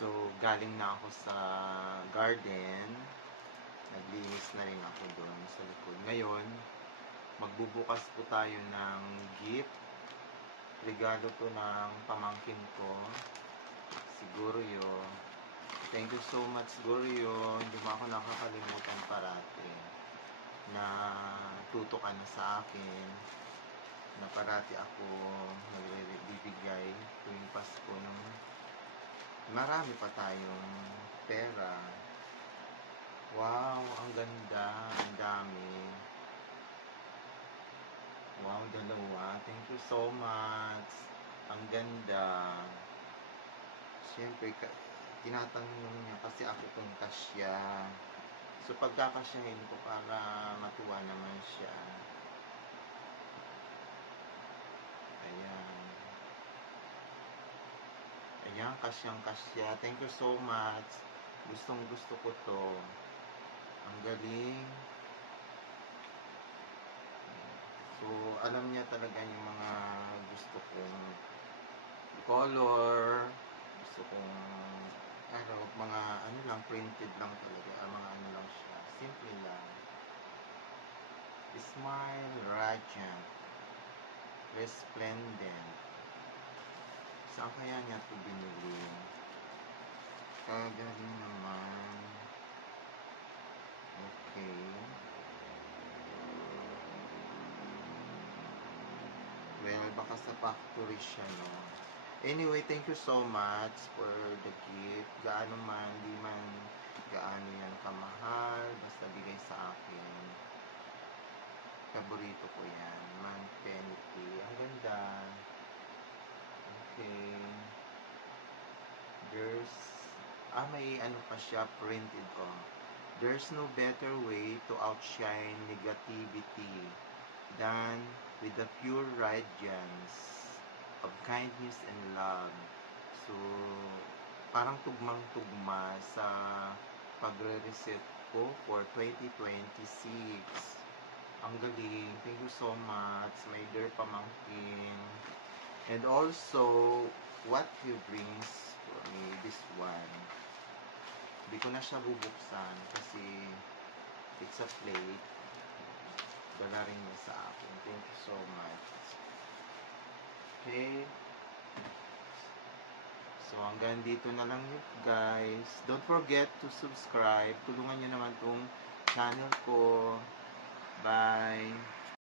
So, galing na ako sa garden. Naglinis na rin ako doon sa likod. Ngayon, magbubukas po tayo ng gift. Regalo to ng pamangkin ko. Siguro yun. Thank you so much, Goryo. Hindi mo ako nakakalimutan parati na tuto ka na sa akin, na parati ako nagbibigay tuwing Pasko ng marami pa tayong pera. Wow, ang ganda, ang dami. Wow, dalawa. Thank you so much. Ang ganda. Siyempre, tinatanong niya kasi ako kung kasya. So, pagkakasyahin ko para matuwa naman siya. Ayan. Ayan, kasyang-kasya. Thank you so much. Gustong gusto ko to. Ang galing. So, alam niya talaga yung mga gusto kong color. Gusto kong mga lang, printed lang talaga. Mga lang siya. Simple lang. Smile, radiant, resplendent. Saan kaya niya ito binili? Kagaling naman. Okay. Well, baka sa factory siya, no? Anyway, thank you so much for the gift. Gaano man, di man gaano yan kamahal, basta bigay sa akin. Paborito ko yan. Manpenity. Ang ganda. Okay. There's, may ano pa siya, printed ko. There's no better way to outshine negativity than with the pure radiance of kindness and love. So, parang tugmang-tugma sa pagre-reset ko for 2026. Ang galing. Thank you so much, my dear pamangkin. And also, what he brings for me, this one. Hindi ko na siya bubuksan kasi it's a plate. Dala rin niya sa akin. Thank you so much. Okay. So, hanggang dito na lang yun, guys. Don't forget to subscribe. Tulungan nyo naman tong channel ko. Bye.